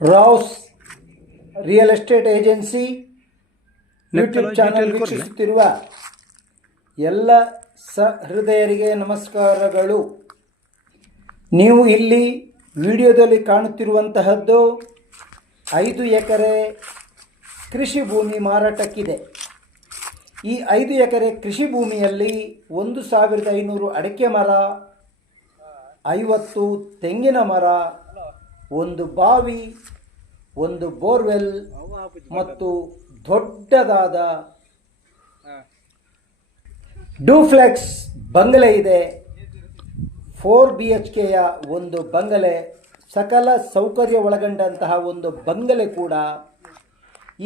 Rao's real estate agency YouTube channel? ವೀಕ್ಷಿಸುತ್ತಿರುವ ಎಲ್ಲ ಸಹೃದಯರಿಗೆ ನಮಸ್ಕಾರಗಳು ನೀವು ಇಲ್ಲಿ ವಿಡಿಯೋದಲ್ಲಿ ಕಾಣುತ್ತಿರುವಂತಹದ್ದು ಐದು ಎಕರೆ ಕೃಷಿ ಭೂಮಿ ಮಾರಾಟಕ್ಕಿದೆ ಈ ಐದು ಎಕರೆ ಕೃಷಿ ಭೂಮಿಯಲ್ಲಿ ಒಂದು ಸಾವಿರದ ಐನೂರು ಅಡಿಕೆ ಮರ ಐವತ್ತು ತೆಂಗಿನ ಮರ ಒಂದು ಬಾವಿ, ಒಂದು ಬೋರ್ವೆಲ್ ಮತ್ತು ದೊಡ್ಡದಾದ ಡೂಫ್ಲೆಕ್ಸ್ ಬಂಗಲೆ ಇದೆ. ಫೋರ್ ಬಿ ಎಚ್ ಕೆಯ ಒಂದು ಬಂಗಲೆ, ಸಕಲ ಸೌಕರ್ಯ ಒಳಗೊಂಡಂತಹ ಒಂದು ಬಂಗಲೆ ಕೂಡ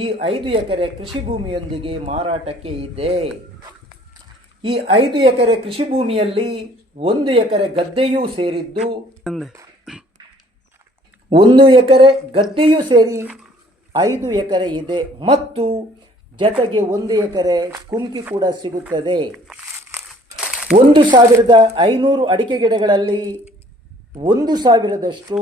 ಈ ಐದು ಎಕರೆ ಕೃಷಿ ಭೂಮಿಯೊಂದಿಗೆ ಮಾರಾಟಕ್ಕೆ ಇದೆ. ಈ ಐದು ಎಕರೆ ಕೃಷಿ ಭೂಮಿಯಲ್ಲಿ ಒಂದು ಎಕರೆ ಗದ್ದೆಯೂ ಸೇರಿದ್ದು ಒಂದು ಎಕರೆ ಗದ್ದೆಯೂ ಸೇರಿ ಐದು ಎಕರೆ ಇದೆ ಮತ್ತು ಜತೆಗೆ ಒಂದು ಎಕರೆ ಕುಮ್ಕಿ ಕೂಡ ಸಿಗುತ್ತದೆ. ಒಂದು ಸಾವಿರದ ಐನೂರು ಅಡಿಕೆ ಗಿಡಗಳಲ್ಲಿ ಒಂದು ಸಾವಿರದಷ್ಟು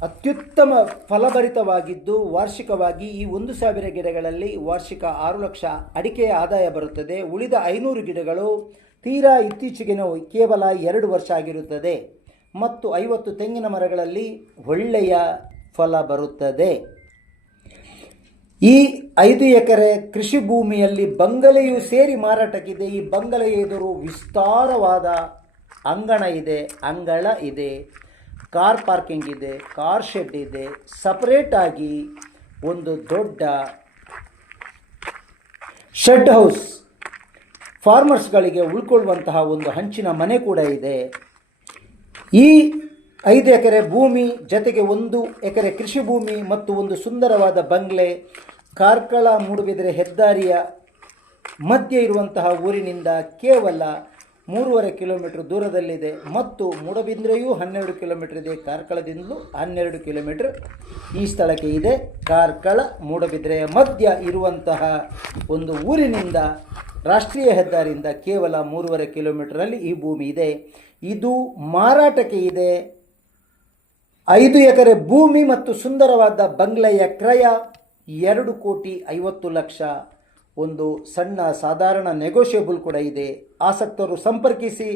ಅತ್ಯುತ್ತಮ ಫಲಭರಿತವಾಗಿದ್ದು ವಾರ್ಷಿಕವಾಗಿ ಈ ಒಂದು ಸಾವಿರ ಗಿಡಗಳಲ್ಲಿ ವಾರ್ಷಿಕ ಆರು ಲಕ್ಷ ಅಡಿಕೆಯ ಆದಾಯ ಬರುತ್ತದೆ. ಉಳಿದ ಐನೂರು ಗಿಡಗಳು ತೀರಾ ಇತ್ತೀಚೆಗೆ ಕೇವಲ ಎರಡು ವರ್ಷ ಆಗಿರುತ್ತದೆ. ಮತ್ತು ಐವತ್ತು ತೆಂಗಿನ ಮರಗಳಲ್ಲಿ ಒಳ್ಳೆಯ ಫಲ ಬರುತ್ತದೆ. ಈ ಐದು ಎಕರೆ ಕೃಷಿ ಭೂಮಿಯಲ್ಲಿ ಬಂಗಲೆಯು ಸೇರಿ ಮಾರಾಟಕ್ಕಿದೆ. ಈ ಬಂಗಲೆ ಎದುರು ವಿಸ್ತಾರವಾದ ಅಂಗಣ ಇದೆ, ಅಂಗಳ ಇದೆ, ಕಾರ್ ಪಾರ್ಕಿಂಗ್ ಇದೆ, ಕಾರ್ ಶೆಡ್ ಇದೆ. ಸಪರೇಟ್ ಆಗಿ ಒಂದು ದೊಡ್ಡ ಶೆಡ್ ಹೌಸ್. ಫಾರ್ಮರ್ಸ್ಗಳಿಗೆ ಉಳ್ಕೊಳ್ಳುವಂತಹ ಒಂದು ಹಂಚಿನ ಮನೆ ಕೂಡ ಇದೆ. ಈ ಐದು ಎಕರೆ ಭೂಮಿ ಜೊತೆಗೆ ಒಂದು ಎಕರೆ ಕೃಷಿ ಭೂಮಿ ಮತ್ತು ಒಂದು ಸುಂದರವಾದ ಬಂಗ್ಲೆ, ಕಾರ್ಕಳ ಮೂಡುಬಿದಿರೆ ಹೆದ್ದಾರಿಯ ಮಧ್ಯೆ ಇರುವಂತಹ ಊರಿನಿಂದ ಕೇವಲ ಮೂರುವರೆ ಕಿಲೋಮೀಟರ್ ದೂರದಲ್ಲಿದೆ ಮತ್ತು ಮೂಡಬಿದ್ರೆಯೂ ಹನ್ನೆರಡು ಕಿಲೋಮೀಟರ್ ಇದೆ, ಕಾರ್ಕಳದಿಂದಲೂ ಹನ್ನೆರಡು ಕಿಲೋಮೀಟರ್ ಈ ಸ್ಥಳಕ್ಕೆ ಇದೆ. ಕಾರ್ಕಳ ಮೂಡಬಿದ್ರೆಯ ಮಧ್ಯ ಇರುವಂತಹ ಒಂದು ಊರಿನಿಂದ ರಾಷ್ಟ್ರೀಯ ಹೆದ್ದಾರಿಯಿಂದ ಕೇವಲ ಮೂರುವರೆ ಕಿಲೋಮೀಟರಲ್ಲಿ ಈ ಭೂಮಿ ಇದೆ. ಇದು ಮಾರಾಟಕ್ಕೆ ಇದೆ. ಐದು ಎಕರೆ ಭೂಮಿ ಮತ್ತು ಸುಂದರವಾದ ಬಂಗ್ಲೆಯ ಕ್ರಯ ಎರಡು ಕೋಟಿ ಐವತ್ತು ಲಕ್ಷ. ಒಂದು ಸಣ್ಣ ಸಾಧಾರಣ ನೆಗೋಷಿಯೇಬಲ್ ಕೂಡ ಇದೆ. ಆಸಕ್ತರು ಸಂಪರ್ಕಿಸಿ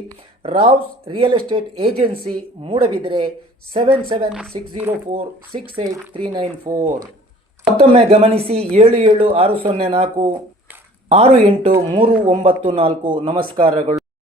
Rao's real estate agency Moodbidri seven seven six zero four six eight three nine four. ಮತ್ತೊಮ್ಮೆ ಗಮನಿಸಿ ಏಳು ಏಳು ಆರು ಸೊನ್ನೆ ನಾಲ್ಕು. ಆರು ಎಂಟು ಮೂರು ಒಂಬತ್ತು ನಾಲ್ಕು ನಮಸ್ಕಾರಗಳು.